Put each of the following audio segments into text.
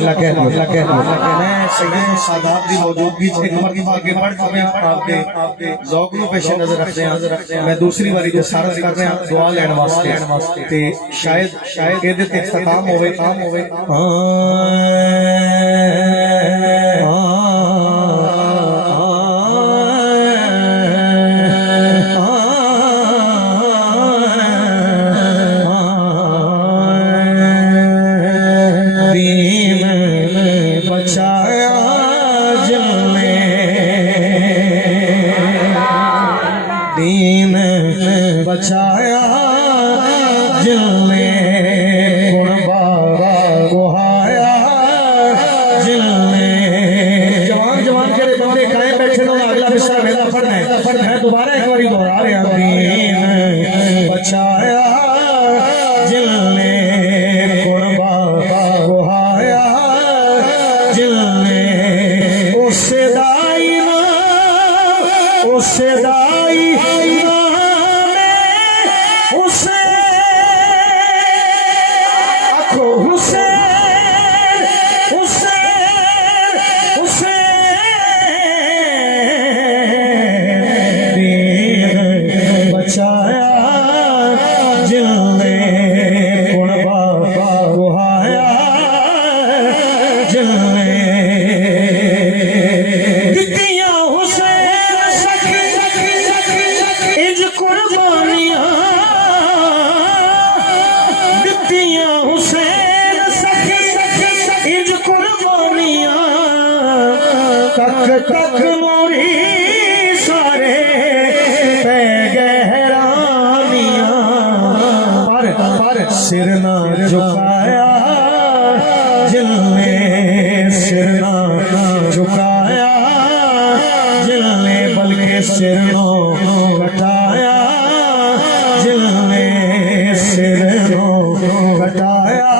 लगे मैं सैयद सादात दी मौजूदगी च एक मरतबा आगे बढ़ चुके आपके ज़ौक़ नूं पेश नज़र रखते हैं। मैं दूसरी बारी जसारत कर रहा दुआ लैण वास्ते ते शायद इहदे ते इख्तिताम होवे। दीन बचाया जिलने गुण बाबा गुहाया जिलने जवान के बंदे कायम बैठे लोग अगला हिस्सा मेरा पढ़ना है। मैं दोबारा एक बार दोहरा रहा हूं। दीन बचाया जिलने गुण बाबा गुहाया जिलने उससे दाई तक मोरी सारे पे गहरानियां पर सिर ना झुकाया जिलने सिर ना झुकाया जिलने बल्कि सिर नो कटाया जिलने सिर नो कटाया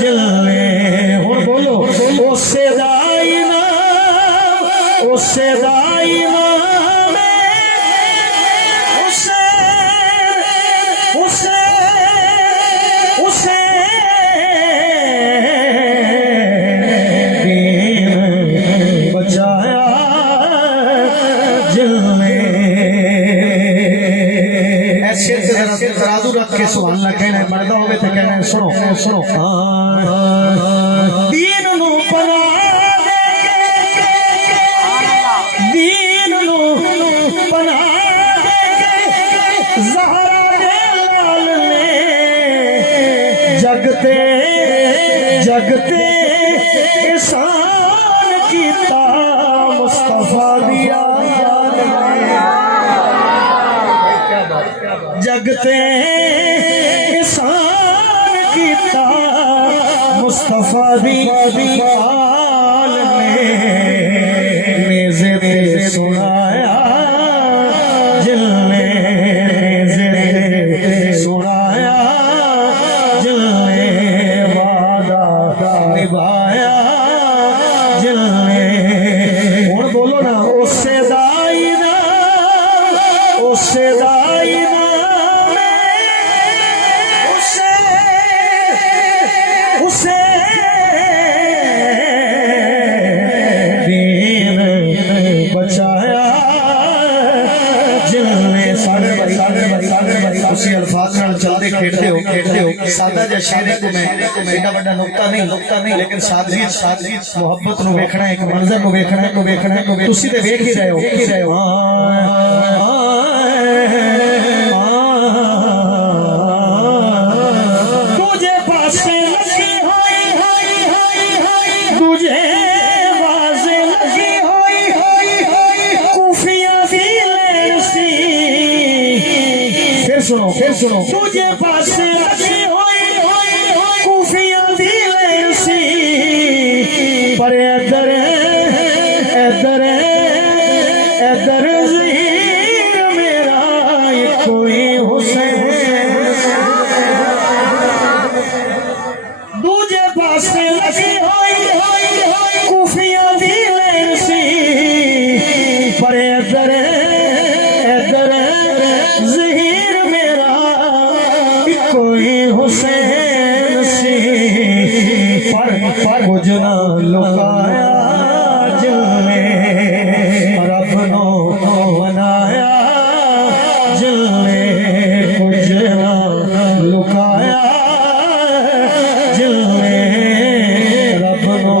जिलने हुण बोलो उससे दाई उसे दीन बचाया जिलने। ऐसे तराजू रख के सुभान अल्लाह कहना है। मर्दा होवे तो कहना है सुनो दीन नू पना जगते एहसान कीता मुस्तफा दिया जगते एहसान कीता मुस्तफा दिया नेज़े पे सुनाया जिलने सुनाया जिलने निभाया जिलने। हुण बोलो ना उससे दाई ना उसे दीन बचाया जिलने। सारे भाई उसी अल्फाज नाल चलते खेडते हो सादा जा शेर को मैं एडा बड़ा नुक्ता नहीं लेकिन सादगी मोहब्बत नु वेखना है, एक मंजर नु वेखना है तुसी ते वेख ही रहे हो। तुझे पासे लगी तुझे वाज़े लगी कूफिया दी लैसी। फिर सुनो तुझे पासे लगी कूफिया दी लैसी पर इधर ज़हीर मेरा कोई हुसैन दूजे पासे लगी कूफिया दी लैसी पर इधर ज़हीर मेरा कोई हुसैन सी। कुछ ना लुकाया जिलने रब नो बनाया जिलने कुछ ना लुकाया जिलने रब नो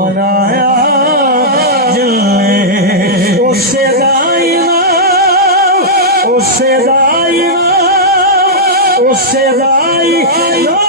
बनाया जिलने उससे दाइना उससे दाइना उससे दाइना